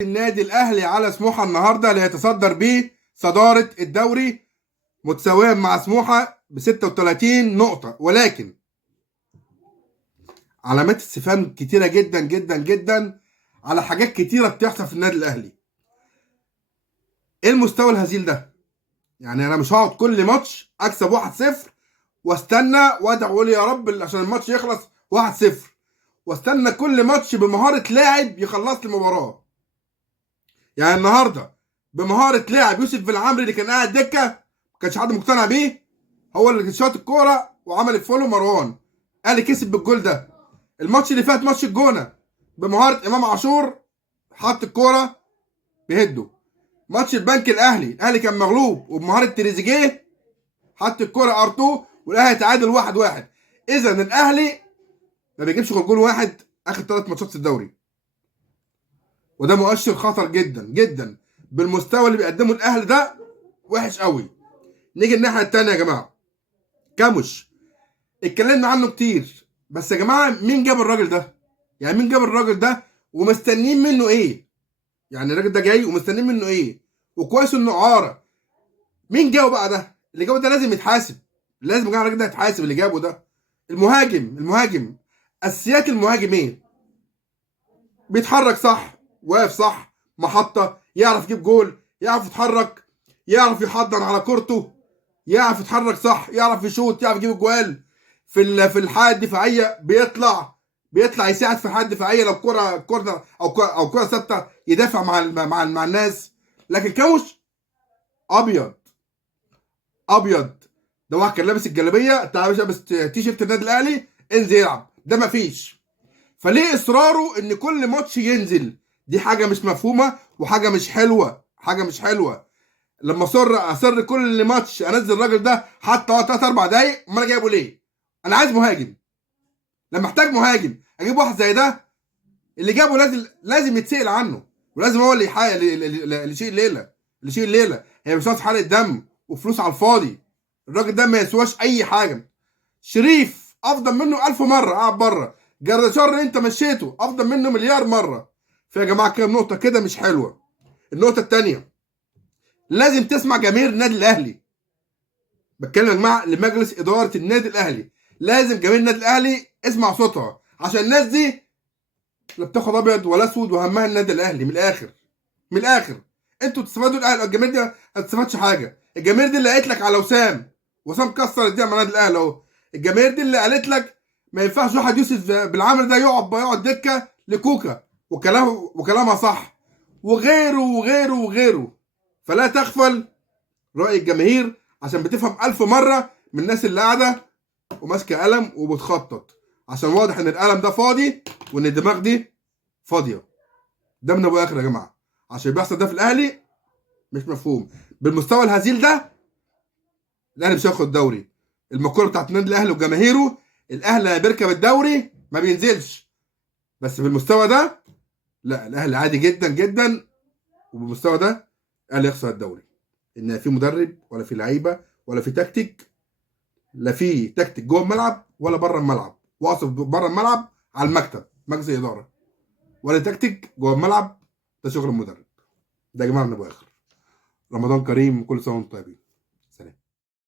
النادي الاهلي على سموحه النهارده ليتصدر به صداره الدوري متساويا مع سموحه ب 36 نقطه، ولكن علامات استفهام كتيره جدا جدا جدا على حاجات كتيره بتحصل في النادي الاهلي. ايه المستوى الهزيل ده؟ يعني انا مش هقعد كل ماتش اكسب 1-0 واستنى وادعي واقول يا رب عشان الماتش يخلص 1-0 واستنى كل ماتش بمهاره لاعب يخلص لي المباراه. يعني النهارده بمهاره لاعب يوسف بالعمري اللي كان قاعد دكه ما كانش حد مقتنع بيه، هو اللي شاط الكوره وعمل الفولو. مروان الاهلي كسب بالجول ده. الماتش اللي فات ماتش الجونه بمهاره امام عاشور حط الكوره بهده. ماتش البنك الاهلي كان مغلوب وبمهاره تريزيجيه حط الكوره ارتو والاهلي تعادل 1-1. اذا الاهلي ما بيجيبش غير جول واحد اخر 3 ماتشات في الدوري، وده مؤشر خطر جدا جدا. بالمستوى اللي بيقدمه الاهلي ده وحش قوي. نيجي الناحيه الثانيه يا جماعه، كاموش اتكلمنا عنه كتير، بس يا جماعه مين جاب الراجل ده؟ يعني مين جاب الراجل ده ومستنيين منه ايه؟ يعني الراجل ده جاي ومستنيين منه ايه؟ وكويس انه اعاره. مين جابه بقى ده؟ اللي جابه ده لازم يتحاسب، لازم يا جماعه الراجل ده يتحاسب. اللي جابه ده المهاجم اساسيات المهاجم ايه؟ بيتحرك صح، واقف صح، محطه، يعرف يجيب جول، يعرف يتحرك، يعرف يحضن على كورته، يعرف يتحرك صح، يعرف يشوط، يعرف يجيب جوال في الحاله الدفاعيه. بيطلع يساعد في الحاله الدفاعيه لو كوره او كوره ثابته يدافع مع الناس. لكن كاوش ابيض ابيض. ده واحد كان لابس الجلابيه تعالى يا باشا لابس تيشيرت النادي الاهلي انزل يلعب، ده مفيش. فليه اصراره ان كل ماتش ينزل؟ دي حاجه مش مفهومه وحاجه مش حلوه، حاجه مش حلوه. لما اصر كل ماتش انزل الراجل ده حتى هو 3 4 دقايق، امال انا جايبه ليه؟ انا عايز مهاجم. لما احتاج مهاجم اجيب واحد زي ده. اللي جابه لازم يتسأل عنه، ولازم هو اللي يحقق اللي يشيل الليله، اللي يشيل الليله. هي مش ناقص حرقه دم وفلوس على الفاضي. الراجل ده ما يسواش اي حاجه. شريف افضل منه 1000 مره قاعد بره. جراديشار اللي انت مشيته افضل منه مليار مره. فيا جماعه كام نقطه كده مش حلوه. النقطه الثانيه، لازم تسمع جماهير النادي الاهلي. بتكلم يا جماعه لمجلس اداره النادي الاهلي، لازم جماهير النادي الاهلي اسمع صوتها، عشان الناس دي لا بتاخد ابيض ولا اسود وهمها النادي الاهلي. من الاخر انتوا تستفادوا الاهلي، الجماهير دي ما تستفادش حاجه. الجماهير دي اللي قالت لك على وسام كسر الدنيا مع النادي الاهلي اهو. الجماهير دي اللي قالت لك ما ينفعش واحد يوسف بالعمر ده يقعد دكه لكوكا، وكلامها صح، وغيره. فلا تغفل رأي الجماهير، عشان بتفهم 1000 مرة من الناس اللي قاعدة وماسكة قلم وبتخطط، عشان واضح إن القلم ده فاضي وإن الدماغ دي فاضية. ده من أبو آخر يا جماعة، عشان بيحصل ده في الأهلي مش مفهوم. بالمستوى الهزيل ده الأهلي مش هياخد الدوري. المقولة بتاعت النادي الأهلي وجماهيره، الأهلي بيركب الدوري ما بينزلش. بس بالمستوى ده لا، الأهلي عادي جدا جدا، وبالمستوى ده الأهلي يخسر الدوري. إن في مدرب ولا في لعيبة ولا في تكتيك، لا في تكتيك جوه الملعب ولا بره الملعب، واقصد بره الملعب على المكتب مجلس الاداره، ولا تكتيك جوه الملعب. ده شغل المدرب. ده يا جماعه من ابو اخر. رمضان كريم، كل سنه وانتم طيبين.